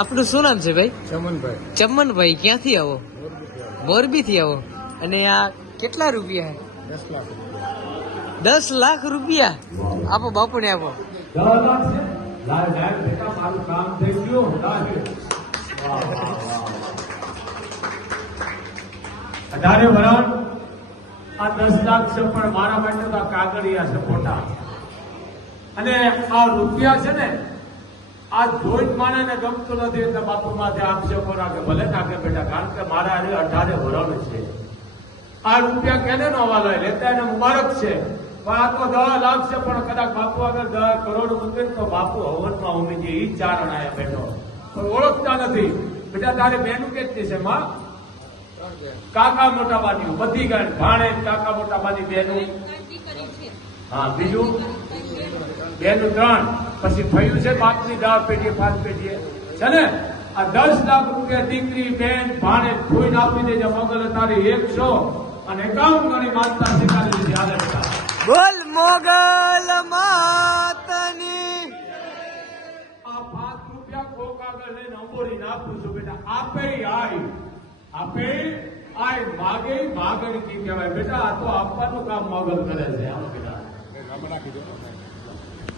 આપનું શું નામ છે ભાઈ? ચમનભાઈ. ચમનભાઈ, ક્યાંથી આવો? મોરબી થી આવો. અને આ કેટલા રૂપિયા? 10 લાખ રૂપિયા. આપો બાપુ ને આપો. 10 લાખ છે. લાય બેટા મારું કામ થઈ ગયું. અઢારે વરણ આ 10 લાખ છે, પણ મારા માટે તો આ કાગળિયા છે ખોટા. અને આ રૂપિયા છે ને, આ જોઈન્ટ માણસને ગમતું નથી એટલે બાપુ માથે આક્ષેપો રાખે. ભલે નાખે બેટા, કારણ કે મારા આજે 18 વરણ છે. આ રૂપિયા કેને નો વાલાય, લેતા એને મુબારક છે. પણ આ તો 10 લાખ છે, પણ કદાચ બાપુ આગળ 10 કરોડ મૂકે તો બાપુ હવનમાં ઉમી જાય. ઈ ચારણ આયા બેઠો પણ ઓળખતા નથી. બેટા તારી બેનું કેટલી છે માં? કાકા મોટા બાની બધી ગણ ભાણે કાકા મોટા બાની બેનું. હા, બીજું બેનું 3. પછી થયું છે બાપની 10 પેઢી 5 પેઢી છે ને. આ 10 લાખ રૂપિયા દીકરી બેન ભાણે કોઈ આપી દેજે. મોગલ તારી 100 અને 51 ગણી માનતા શીખાડી દીધી. હાલે બેટા બોલ મોગલ માતની. આ 5 રૂપિયા કોક આગળ લઈને અંબોરી નાખું છું બેટા. આપે આય માગે માગણી કી કહેવાય બેટા. આ તો આપવાનું કામ મોગલ કરે છે. આમ બેટા